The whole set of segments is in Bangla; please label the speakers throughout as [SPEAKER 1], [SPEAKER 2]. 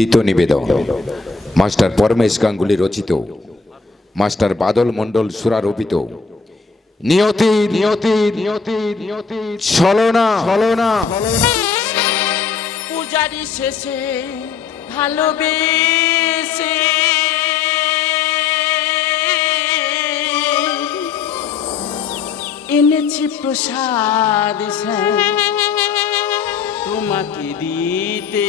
[SPEAKER 1] দ্বিতীয় নিবেদন। মাস্টার পরমেশ গাঙ্গুলি রচিত। মাস্টার বাদল মণ্ডল সুরারোপিত। নিয়তি নিয়তি নিয়তি নিয়তি ছলনা। ছলনা।
[SPEAKER 2] পূজারি শেষে ভালোবেসে এনেছি প্রসাদ তোমাকে দিতে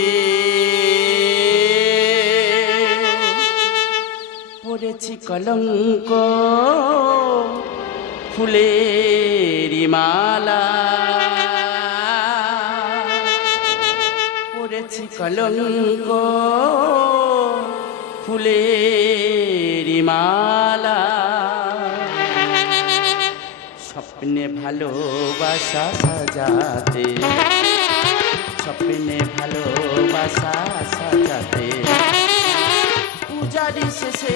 [SPEAKER 2] পড়েছি কলঙ্ক। ফুলেরি মালা। পড়েছি কলঙ্ক। ফুলেরি মালা। স্বপ্নে ভালোবাসা সাজাতে। স্বপ্নে ভালোবাসা সাজাতে। পূজারি শেষে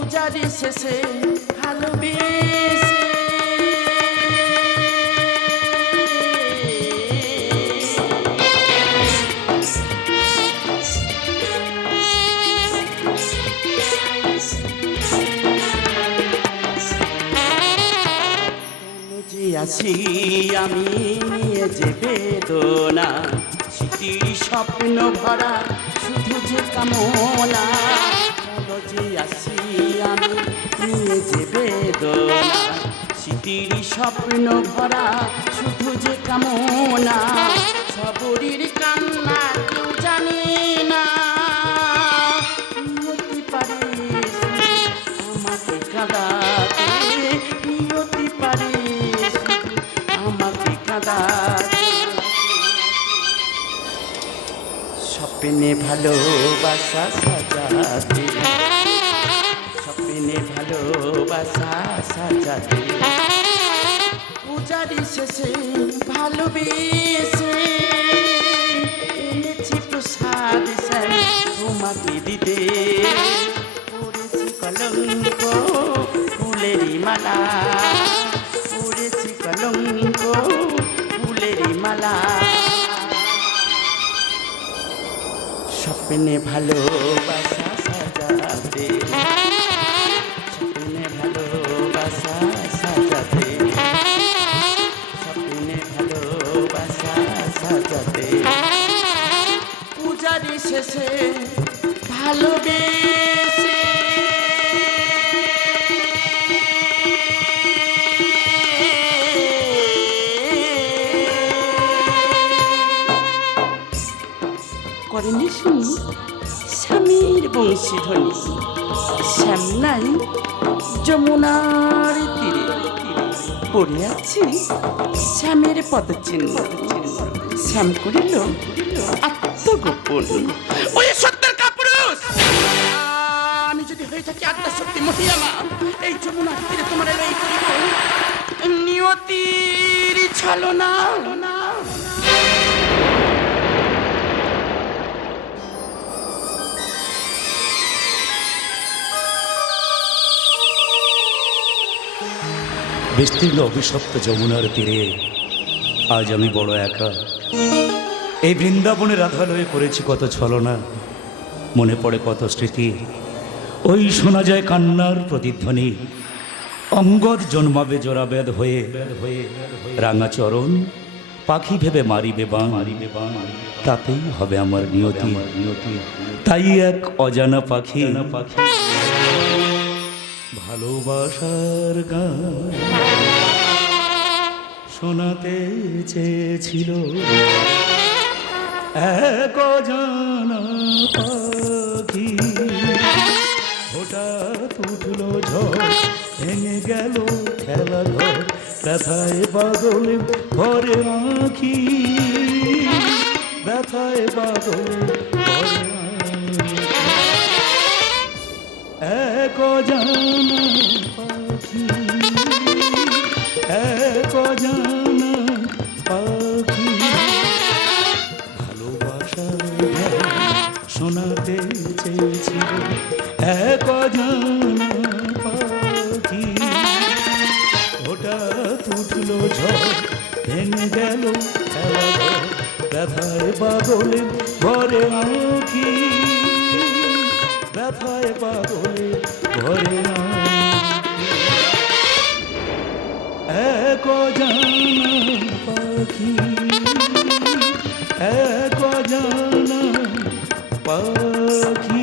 [SPEAKER 2] পূজারি শেষে ভালোবেসে। আসি আমি নিয়ে যে বেদনা স্মৃতির স্বপ্ন ভরা শুধু যে কামনা। স্মৃতির স্বপ্ন ভরা, শুধু যে কামনা, সবরির কান্না কেউ জানে না। নিয়তি পারে, আমাকে কাঁদাতে নিয়তি পারে শুধু আমাকে কাঁদাতে স্বপ্নে ভালোবাসা সাজাতে, স্বপ্নে ভালোবাসা সাজাতে। পূজারি শেষে ভালোবেসে এনেছি প্রসাদ তোমাকে দিতে। পড়েছি কলঙ্ক, ফুলেরি মালা। পড়েছি কলঙ্ক, ফুলেরি মালা। স্বপ্নে ভালোবাসা শেষে ভালোবেসে। করেনি শুনি স্বামীর বংশীধ্বনি। শ্যাম নাই যমুনার তীরে। পড়ে আছি শ্যামের পদচিহ্ন। শ্যাম করিল আত্মগোপন ওই সত্যের কাপুরুষ! আমি যদি হয়ে থাকি আত্মা শক্তি মহিয়ামা এই যমুনার তীরে তোমার এই করিব নিয়তির ছলনা।
[SPEAKER 3] বিস্তীর্ণ অভিশপ্ত যমুনার তীরে আজ আমি বড় একা। এই বৃন্দাবনে রাধালয়ে করেছি কত ছলনা। মনে পড়ে কত স্মৃতি। ওই শোনা যায় কান্নার প্রতিধ্বনি। অঙ্গদ জন্মাবে জোড়াবেদ হয়ে। হয়ে রাঙা চরণ পাখি ভেবে মারিবে বা মারিবে বাঁ তাতেই হবে আমার নিয়তি। নিয়তি তাই এক অজানা পাখি পাখি। ভালোবাসার গান। শোনাতে চেয়েছিল। এক অজানা পাখি হঠাৎ উঠল ঝড়, ভেঙে গেল খেলা ঘর ব্যথায় বাদল ভরে আঁখি। ব্যথায় বাদল ভরে আঁখি। পাখি।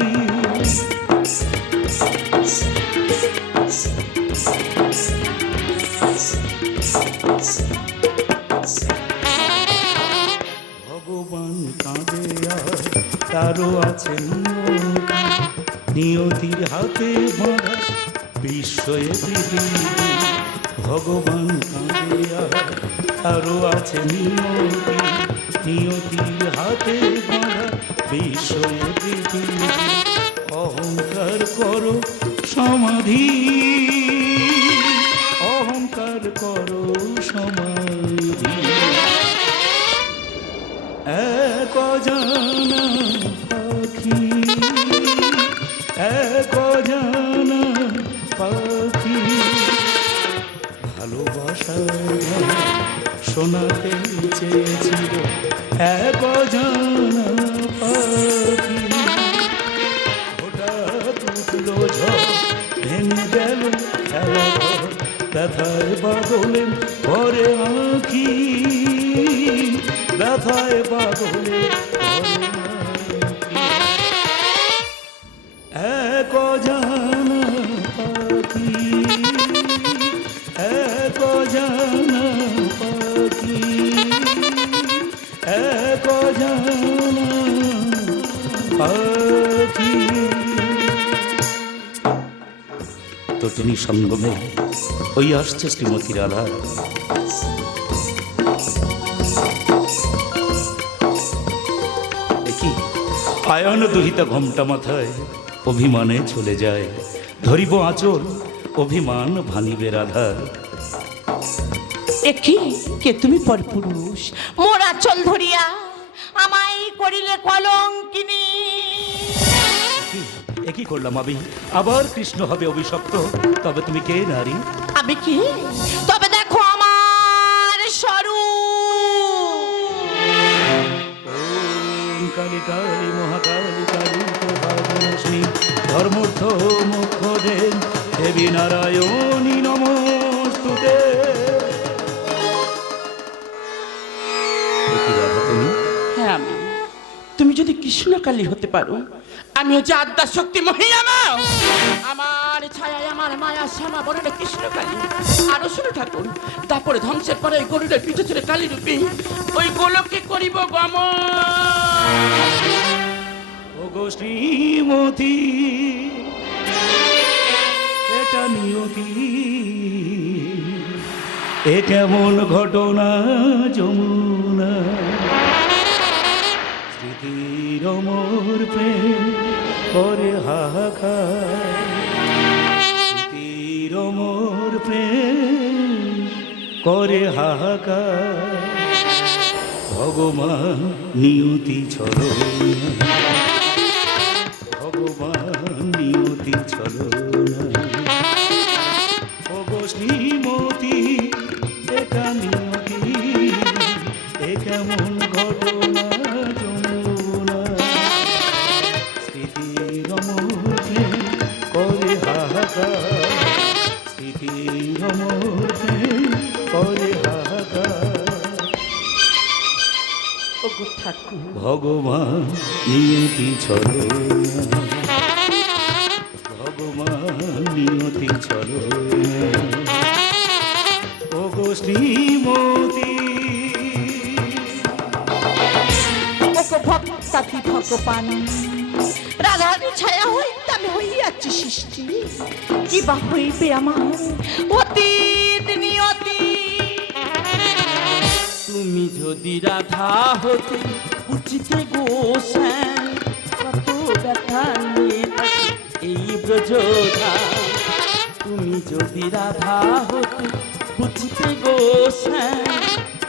[SPEAKER 3] ভগবান কাঁদে আর তারও আছে নিয়তির হাতে বাঁধা বিশ্বয়ে ভগবান কাঁদে আর তারও আছে নিয়তি নিয়তির হাতে বাঁধা পৃথিবী অহংকার করো সমাধি। অহংকার করো সমাধি। এক অজানা পাখি। এক অজানা পাখি। ভালোবাসার গান শোনাতে চেয়েছিল সঙ্গমে ওই আসছে শ্রীমতী রাধা। দেখি, আয়ন দুহিতা ঘমটা মাথায় অভিমানে চলে যায়। ধরিব আঁচল, অভিমান ভানিবে রাধা।
[SPEAKER 2] একি কে তুমি পরপুরুষ।
[SPEAKER 4] মোরা চল ধরিয়া আমায় করিলে কলঙ্কিনী।
[SPEAKER 3] একই করলাম আমি। আবার কৃষ্ণ হবে অভিশপ্ত। তবে তুমি কে নারী?
[SPEAKER 4] আমি কি? তবে দেখো আমার স্বরূপ।
[SPEAKER 3] কালী কালী মহাকালী কালী ধর্মর্থ মুখ দেন দেবী নারায়ণী নমস্তুতে তুমি
[SPEAKER 2] যদি কৃষ্ণকালী হতে পারো, আমি হচ্ছে আদ্যা শক্তি মহিয়ামা আমার ছায়ায়, আমার মায়া শ্যামা বরণে কৃষ্ণকালী। আরও শুনে ঠাকুর তারপরে ধ্বংসের পরে ওই গরুরের পিঠে ছেড়ে কালী রূপী ওই গোলককে করিব গম
[SPEAKER 3] ওগো শ্রীমতী, এটা নিয়তি এ কেমন ঘটনা যমুনা? স্মৃতির পে করে হাহাকার। মোর প্রেম করে হাহাকার। ভগবান নিয়তি ছড় ভগবান ভগবান নিয়তি ছলো ভগবান নিয়তি ছলো ওগো শ্রীমতী।
[SPEAKER 4] ভক্তাতি ভগবান রাধার ছায়া হইতে আমি হইয়াছি সৃষ্টি। কি বা হইবে আমার? অতীত
[SPEAKER 2] যদি রাধা হতে উচিতে গোসান কত ব্যথা নিয়ে এই ব্রজধাম যদি রাধা হতো বুঝতে গো শ্যাম,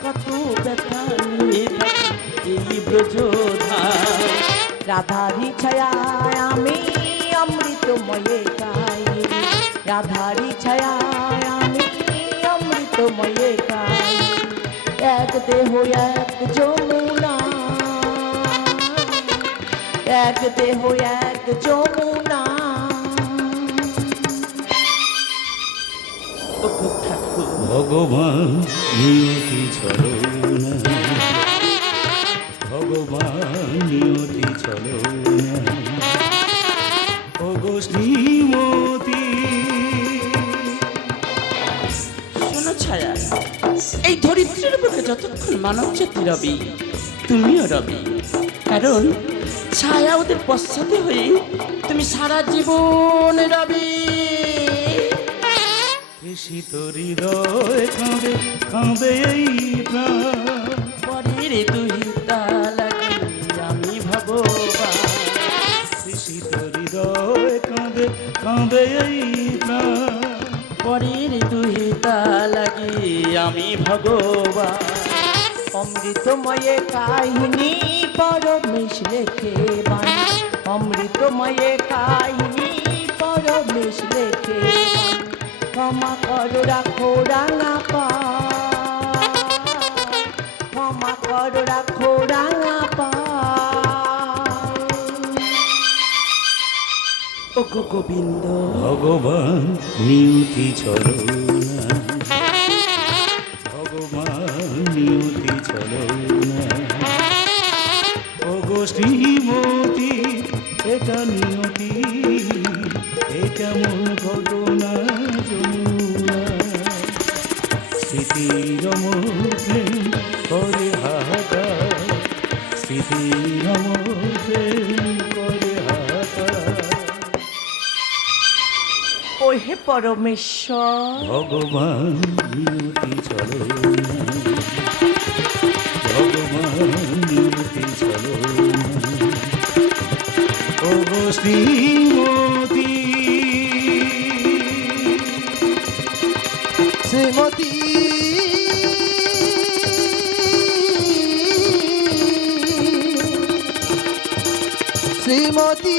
[SPEAKER 2] কত ব্যথা নিয়ে এই ব্রজধাম
[SPEAKER 4] রাধারি ছায়ায় আমি অমৃতময়ে গাই। রাধারি ছায়ায় আমি অমৃতময়ে গাই। এক দেহ এক যমুনা। এক দেহ এক যমুনা।
[SPEAKER 3] ভগবান নিয়তি চলো
[SPEAKER 2] যতক্ষণ মানব জাতি রবি তুমিও রবি। কারণ ছায়া ওদের পশ্চাতে হয়ে তুমি সারা জীবন রবি।
[SPEAKER 3] শীত হৃদয় কাঁদে কাঁদে এই
[SPEAKER 2] পরের দুহিতা লাগে আমি ভগবান
[SPEAKER 3] শীত হৃদয় কাঁদে কাঁদে এই
[SPEAKER 2] পরের দুহিতা লাগে আমি ভগবান
[SPEAKER 4] অমৃতময়ে কাহিনী পরমেশ লেখে বাণী অমৃতময়ে কাহিনী পরমেশ লেখে ক্ষমা করো, রাখো, রাঙা পা। ক্ষমা রাখো, রাঙা পা।
[SPEAKER 2] ও গোবিন্দ,
[SPEAKER 3] ভগবান, নিয়তি চলো ও
[SPEAKER 4] হে পরমেশ্বর।
[SPEAKER 3] ভগবান নিয়তি ভগবান নিয়তি
[SPEAKER 5] শ্রীমতী। শ্রীমতী।